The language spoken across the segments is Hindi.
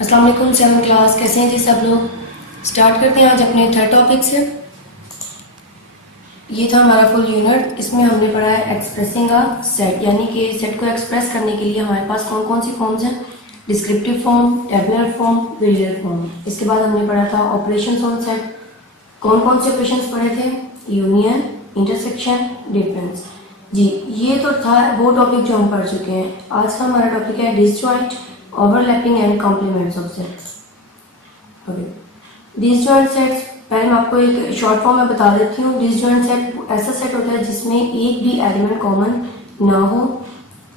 अस्सलाम वालेकुम 7th क्लास, कैसे हैं जी सब लोग। स्टार्ट करते हैं आज अपने थर्ड टॉपिक से। ये था हमारा फुल यूनिट। इसमें हमने पढ़ा है एक्सप्रेसिंग अ सेट, यानी कि सेट को एक्सप्रेस करने के लिए हमारे पास कौन कौन सी फॉर्म्स हैं। Descriptive form, tabular form, variable form. इसके बाद हमने पढ़ा था ऑपरेशंस ऑन सेट। कौन कौन से ऑपरेशंस पढ़े थे? Union, intersection, difference. जी, ये तो था वो टॉपिक जो हम पढ़ चुके हैं। आज का हमारा टॉपिक है disjoint, overlapping and complements of sets. Okay, disjoint sets पहले मैं आपको एक शॉर्ट फॉर्म में बता देती हूँ। डिसजॉइंट सेट ऐसा सेट होता है जिसमें एक भी एलिमेंट कॉमन ना हो।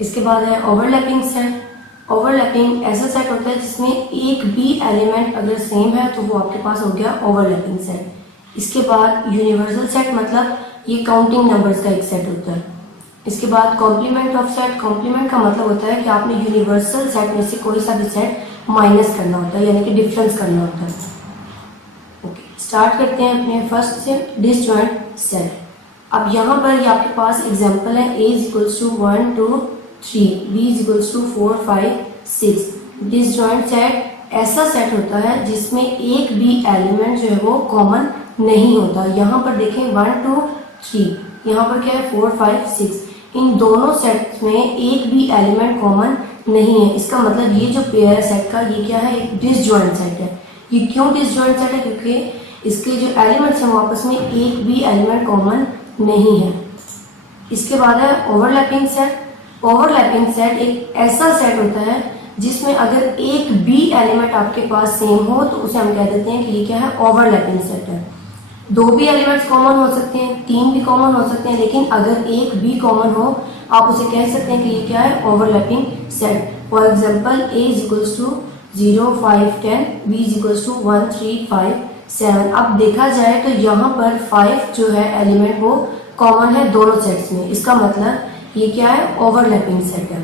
इसके बाद है ओवरलैपिंग सेट। ओवरलैपिंग ऐसा सेट होता है जिसमें एक भी एलिमेंट अगर सेम है तो वो आपके पास हो गया ओवरलैपिंग सेट। इसके बाद यूनिवर्सल सेट, मतलब ये काउंटिंग नंबर्स का एक सेट होता है। इसके बाद कॉम्प्लीमेंट ऑफ सेट। कॉम्प्लीमेंट का मतलब होता है कि आपने यूनिवर्सल सेट में से कोई सा भी सेट माइनस करना होता है, यानी कि डिफरेंस करना होता है। ओके, स्टार्ट करते हैं अपने फर्स्ट से, डिसजॉइंट सेट। अब यहाँ पर ये आपके पास एग्जांपल है, a = 1 2 3, b = 4 5 6। डिसजॉइंट सेट ऐसा सेट होता है जिसमें एक भी एलिमेंट जो है वो कॉमन नहीं होता। यहाँ पर देखें 1 2 3, यहाँ पर क्या है 4 5 6। इन दोनों सेट्स में एक भी एलिमेंट कॉमन नहीं है। इसका मतलब ये जो पेयर है सेट का, ये क्या है, एक डिसजॉइंट सेट है। ये क्यों डिसजॉइंट सेट है? क्योंकि इसके जो एलिमेंट्स हैं वो आपस में एक भी एलिमेंट कॉमन नहीं है। इसके बाद है ओवरलैपिंग सेट। ओवरलैपिंग सेट एक ऐसा सेट होता है जिसमें अगर एक भी एलिमेंट आपके पास सेम हो तो उसे हम कह देते हैं कि ये क्या है, ओवरलैपिंग सेट है। दो भी एलिमेंट्स कॉमन हो सकते हैं, तीन भी कॉमन हो सकते हैं, लेकिन अगर एक भी कॉमन हो आप उसे कह सकते हैं कि ये क्या है, overlapping set. For example a = 0 5 10, b = 1 3 5 7। अब देखा जाए तो यहाँ पर 5 जो है एलिमेंट वो कॉमन है दोनों सेट्स में। इसका मतलब ये क्या है, ओवरलैपिंग सेट है।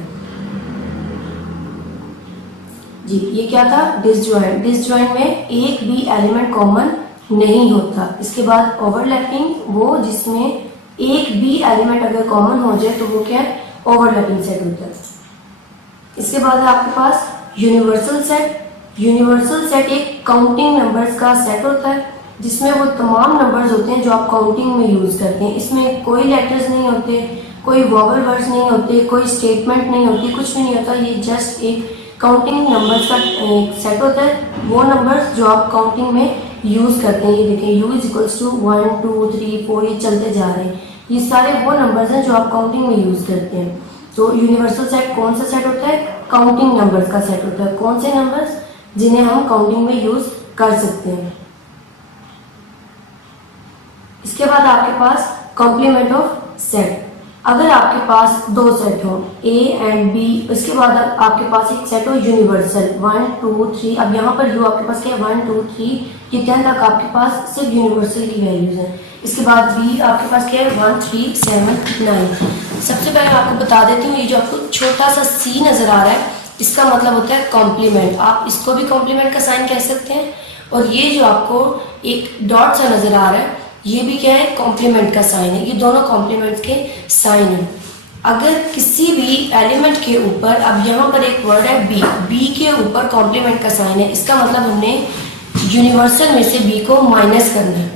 जी, ये क्या था, डिसजॉइंट। डिसजॉइंट में एक भी एलिमेंट कॉमन नहीं होता। इसके बाद ओवरलैपिंग, वो जिसमें एक भी एलिमेंट अगर कॉमन हो जाए तो वो क्या है, ओवरलैपिंग सेट होता है। इसके बाद है आपके पास यूनिवर्सल सेट। यूनिवर्सल सेट एक काउंटिंग नंबर्स का सेट होता है जिसमें वो तमाम नंबर्स होते हैं जो आप काउंटिंग में यूज करते हैं। इसमें कोई लेटर्स नहीं होते, कोई वोवेल वर्ड्स नहीं होते, कोई स्टेटमेंट नहीं होती, कुछ भी नहीं होता। ये जस्ट एक काउंटिंग नंबर्स का सेट होता है। वो नंबर्स जो आप काउंटिंग में यूज करते हैं, ये देखें u = 1 2 3 4, ये चलते जा रहे हैं। ये सारे वो नंबर्स हैं जो आप काउंटिंग में यूज करते हैं। तो यूनिवर्सल सेट कौन सा सेट होता है, काउंटिंग नंबर्स का सेट होता है। कौन से नंबर्स? जिन्हें हम काउंटिंग में यूज कर सकते हैं। इसके बाद आपके पास कॉम्प्लीमेंट ऑफ सेट। अगर आपके पास दो सेट हो a एंड b, इसके बाद आपके पास एक सेट हो यूनिवर्सल 1 2 3। अब यहाँ पर u आपके पास क्या है, 1 2 3, ये 10 तक आपके पास सिर्फ यूनिवर्सल की वैल्यूज हैं। इसके बाद b आपके पास क्या है, 1 3 7 9। सबसे पहले आपको बता देती हूँ, ये जो आपको छोटा सा c नजर आ रहा है इसका मतलब होता है कॉम्प्लीमेंट। आप इसको भी कॉम्प्लीमेंट का साइन कह सकते हैं। और ये जो आपको एक डॉट सा नजर आ रहा है ये भी क्या है, कॉम्प्लीमेंट का साइन है। ये दोनों कॉम्प्लीमेंट के साइन है। अगर किसी भी एलिमेंट के ऊपर, अब यहाँ पर एक वर्ड है बी के ऊपर कॉम्प्लीमेंट का साइन है, इसका मतलब हमने यूनिवर्सल में से बी को माइनस करना है।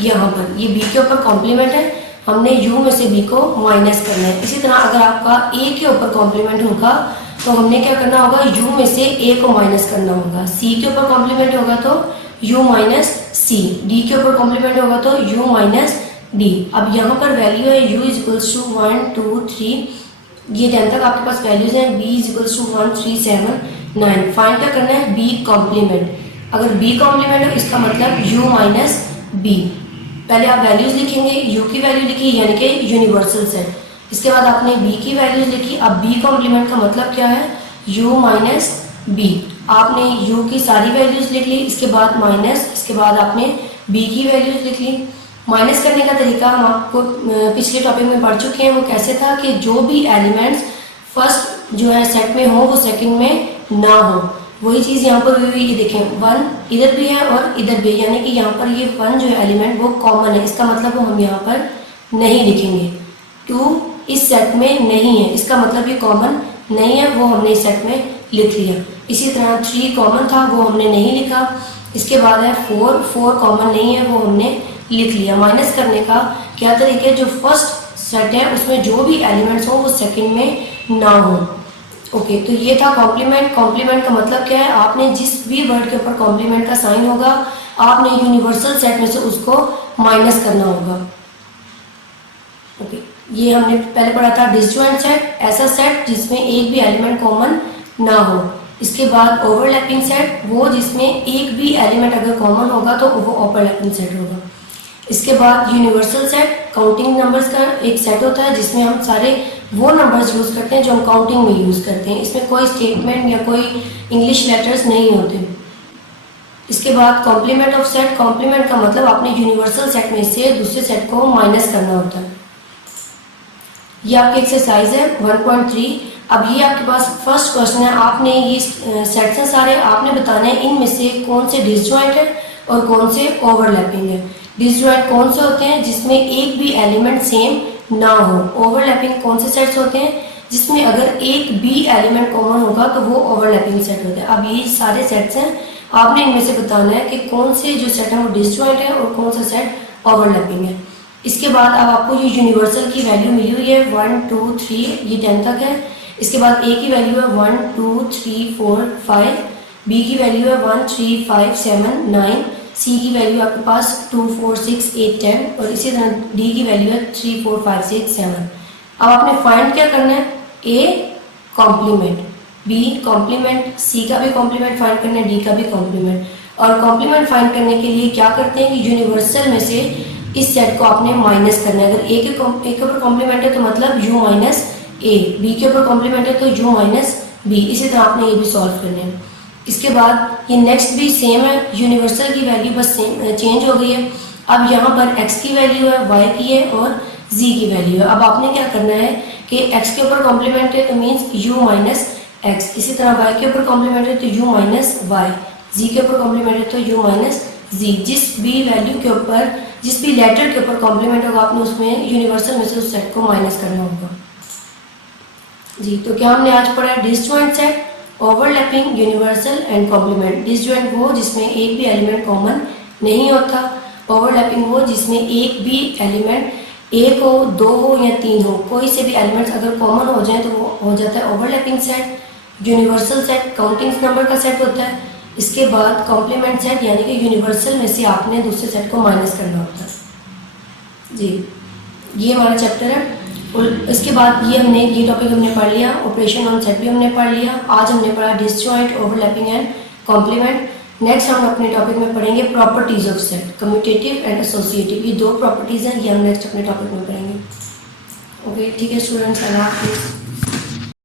यहाँ पर ये बी के ऊपर कॉम्प्लीमेंट है, हमने यू में से बी को माइनस करना है। इसी तरह अगर आपका ए के ऊपर कॉम्प्लीमेंट होगा तो हमने क्या करना होगा, यू में से ए को माइनस करना होगा। सी के ऊपर कॉम्प्लीमेंट होगा तो u माइनस सी, डी के ऊपर कॉम्प्लीमेंट होगा तो u माइनस डी। अब यहाँ पर वैल्यू है u = 1 2 3, ये 10 तक आपके पास वैल्यूज हैं। b = 1 3 7 9। फाइंड क्या करना है, b कॉम्प्लीमेंट। अगर b कॉम्प्लीमेंट हो इसका मतलब u माइनस b। पहले आप वैल्यूज लिखेंगे, u की वैल्यू लिखी यानी कि यूनिवर्सल सेट। इसके बाद आपने b की वैल्यूज लिखी। अब b कॉम्प्लीमेंट का मतलब क्या है, u माइनस b। आपने u की सारी वैल्यूज लिख ली, इसके बाद माइनस, इसके बाद आपने b की वैल्यूज लिख ली। माइनस करने का तरीका हम आपको पिछले टॉपिक में पढ़ चुके हैं। वो कैसे था कि जो भी एलिमेंट्स फर्स्ट जो है सेट में हो वो सेकंड में ना हो, वही चीज़ यहाँ पर हुई। ये देखें 1 इधर भी है और इधर भी, यानी कि यहाँ पर ये 1 जो है एलिमेंट वो कॉमन है। इसका मतलब वो हम यहाँ पर नहीं लिखेंगे। 2 इस सेट में नहीं है, इसका मतलब ये कॉमन नहीं है, वो हमने इस सेट में लिख लिया। इसी तरह 3 कॉमन था, वो हमने नहीं लिखा। इसके बाद है 4 कॉमन नहीं है, वो हमने लिख लिया। माइनस करने का क्या तरीका है, जो फर्स्ट सेट है उसमें जो भी एलिमेंट्स हो वो सेकंड में ना हो। ओके, तो ये था कॉम्प्लीमेंट। कॉम्प्लीमेंट का मतलब क्या है, आपने जिस भी वर्ड के ऊपर कॉम्प्लीमेंट का साइन होगा आपने यूनिवर्सल सेट में से उसको माइनस करना होगा। ओके, ये हमने पहले पढ़ा था डिसजॉइंट सेट, ऐसा सेट जिसमें एक भी एलिमेंट कॉमन ना हो। इसके बाद ओवरलैपिंग सेट, वो जिसमें एक भी एलिमेंट अगर कॉमन होगा तो वो ओवरलैपिंग सेट होगा। इसके बाद यूनिवर्सल सेट, काउंटिंग नंबर्स का एक सेट होता है जिसमें हम सारे वो नंबर्स यूज़ करते हैं जो हम काउंटिंग में यूज़ करते हैं। इसमें कोई स्टेटमेंट या कोई इंग्लिश लेटर्स नहीं होते। इसके बाद कॉम्प्लीमेंट ऑफ सेट, कॉम्प्लीमेंट का मतलब आपने यूनिवर्सल सेट में से दूसरे सेट को माइनस करना होता है। ये आपकी एक्सरसाइज है 1.3। अब ये आपके पास फर्स्ट क्वेश्चन है, आपने ये सेट्स हैं सारे, आपने बताना है इनमें से कौन से डिसजॉइंट है और कौन से ओवरलैपिंग है। डिसजॉइंट कौन से होते हैं, जिसमें एक भी एलिमेंट सेम ना हो। ओवरलैपिंग कौन से सेट्स होते हैं, जिसमें अगर एक भी एलिमेंट कॉमन होगा तो वो ओवरलैपिंग सेट होते हैं। अब ये सारे सेट्स हैं, आपने इनमें से बताना है कि कौन से जो सेट है वो डिसजॉइंट है और कौन सा सेट ओवरलैपिंग है। इसके बाद अब आपको ये यूनिवर्सल की वैल्यू मिली हुई है 1 2 3, ये 10 तक है। इसके बाद ए की वैल्यू है 1 2 3 4 5, बी की वैल्यू है 1 3 5 7 9, सी की वैल्यू आपके पास 2 4 6 8 10 और इसी तरह डी की वैल्यू है 3 4 5 6 7। अब आपने फाइंड क्या करना है, ए कॉम्प्लीमेंट, बी कॉम्प्लीमेंट, सी का भी कॉम्प्लीमेंट फाइंड करना है, डी का भी कॉम्प्लीमेंट। और कॉम्प्लीमेंट फाइंड करने के लिए क्या करते हैं कि यूनिवर्सल में से इस सेट को आपने माइनस करना है। अगर ए के ऊपर कॉम्प्लीमेंट है तो मतलब यू माइनस ए, बी के ऊपर कॉम्प्लीमेंट है तो यू माइनस बी। इसी तरह आपने ये भी सॉल्व करने हैं। इसके बाद ये नेक्स्ट भी सेम है, यूनिवर्सल की वैल्यू बस सेम चेंज हो गई है। अब यहाँ पर x की वैल्यू है, y की है और z की वैल्यू है। अब आपने क्या करना है कि x के ऊपर कॉम्प्लीमेंट है तो मीन्स u माइनस एक्स, इसी तरह y के ऊपर कॉम्प्लीमेंट है तो u माइनस वाई, z के ऊपर कॉम्प्लीमेंट है तो u माइनस z। जिस भी वैल्यू के ऊपर, जिस भी लेटर के ऊपर कॉम्प्लीमेंट होगा आपने उसमें यूनिवर्सल में से उस सेट को माइनस करना होगा जी। तो क्या हमने आज पढ़ा है, disjoint set, overlapping, universal and complement. Disjoint वो जिसमें एक भी एलिमेंट कॉमन नहीं होता, ओवरलैपिंग वो जिसमें एक भी एलिमेंट, एक हो, दो हो या तीन हो, कोई से भी एलिमेंट्स अगर कॉमन हो जाए तो वो हो जाता है overlapping set. Universal set counting number का सेट होता है। इसके बाद कॉम्प्लीमेंट सेट यानी कि यूनिवर्सल में से आपने दूसरे सेट को माइनस करना होता है जी। ये हमारा चैप्टर है। और इसके बाद ये टॉपिक हमने पढ़ लिया, ऑपरेशन ऑन सेट भी हमने पढ़ लिया। आज हमने पढ़ा disjoint, overlapping and complement. Next हम अपने टॉपिक में पढ़ेंगे properties of set, commutative and associative. ये दो प्रॉपर्टीज हैं, ये हम नेक्स्ट अपने टॉपिक में पढ़ेंगे। ओके, ठीक है स्टूडेंट्स, अल्लाह हाफिज़।